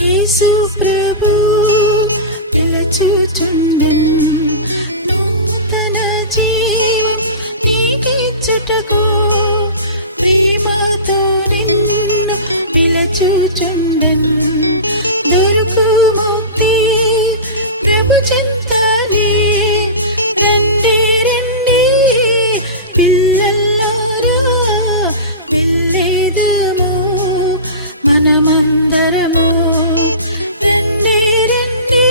యేసు ప్రభు పిలచుచుండెన్ నూతన జీవం నీకిచ్చుటకు ప్రేమతో నిన్ను పిలచుచుండెన్ దొరుకు ముక్తి ప్రభు చెంతనే రండి రండి పిల్లలారా వెళ్ళేదము మనమందరము రండి రండి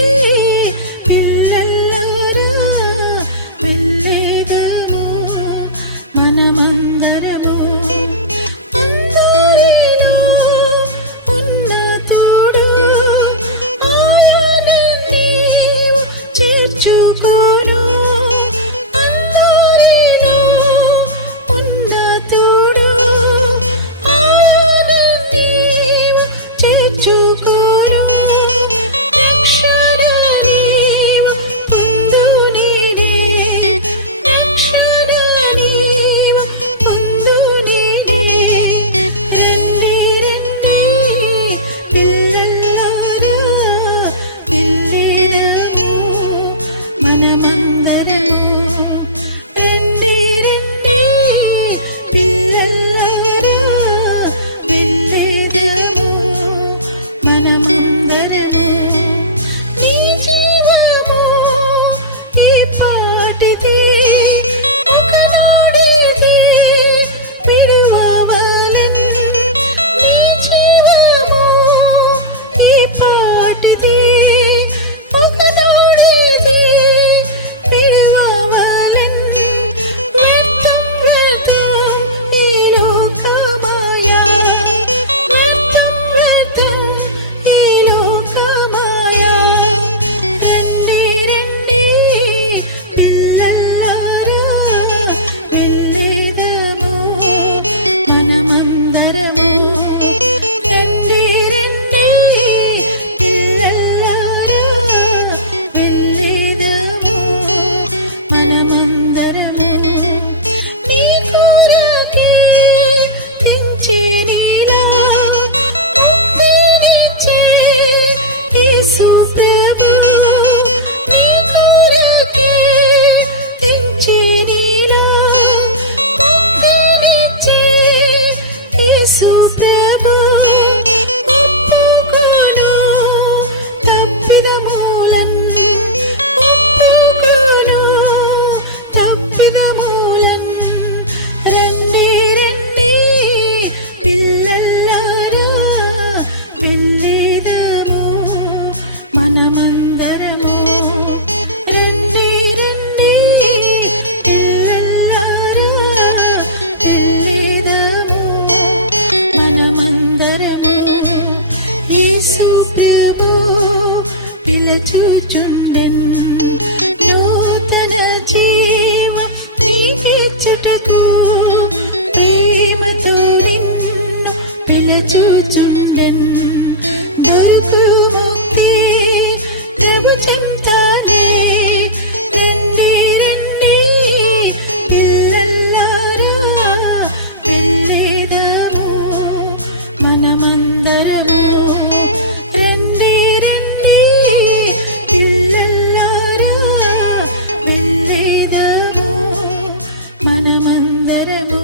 పిల్లలారా వెళ్ళేదము మనమందరము అందరిలో ఉన్న తోడు ఆయన నీవు చేర్చుకోను అందరిలో ఉన్న తోడు ఆయన నీవు చేర్చుకోను రక్షణ నీవు పొందు నేనే రక్షణ నీవు పొందు నేనే రండి రండి పిల్లలారా వెళ్ళేదము మనమందరము రండి రండి పిల్లలారా వెళ్ళేదము మనమందరము నీ జీవము ఈ పాటిది ఒకనాడిది విడువవలెన్ నీ జీవము ఈ పాటిది ఒకనాడిది విడువవలెన్ వ్యర్థం వ్యర్థం ఈ లోకమాయా వ్యర్థం వ్యర్థం ఈ లోకమాయా రండి రండి పిల్లలారా వెళ్ళేదము మనమందరము రండి రండి పిల్లలారా వెళ్ళేదము మనమందరము నీ కొరకే తెంచే నీలా ముక్తినిచ్చే యేసు ప్రభు నీ కొరకే తెంచే నీలా ముక్తినిచ్చే యేసు ప్రభు ఒప్పుకోను తప్పిదమూలన్ ఒప్పుకోను తప్పిదమూలన్ రండి రండి పిల్లలారా వెళ్ళేదము మనమందరము రండి రండి పిల్లలారా వెళ్ళేదము మనమందరము యేసు ప్రభు పిలచుచుండెన్ నూతన జీవం నీకిచ్చుటకు ప్రేమతో నిన్ను పిలచుచుండెన్ దొరుకు ముక్తి ప్రభు చెంతనే రండి రండి పిల్లలారా వెళ్ళేదము మనమందరము రండి రండి పిల్లలారా వెళ్ళేదము మనమందరము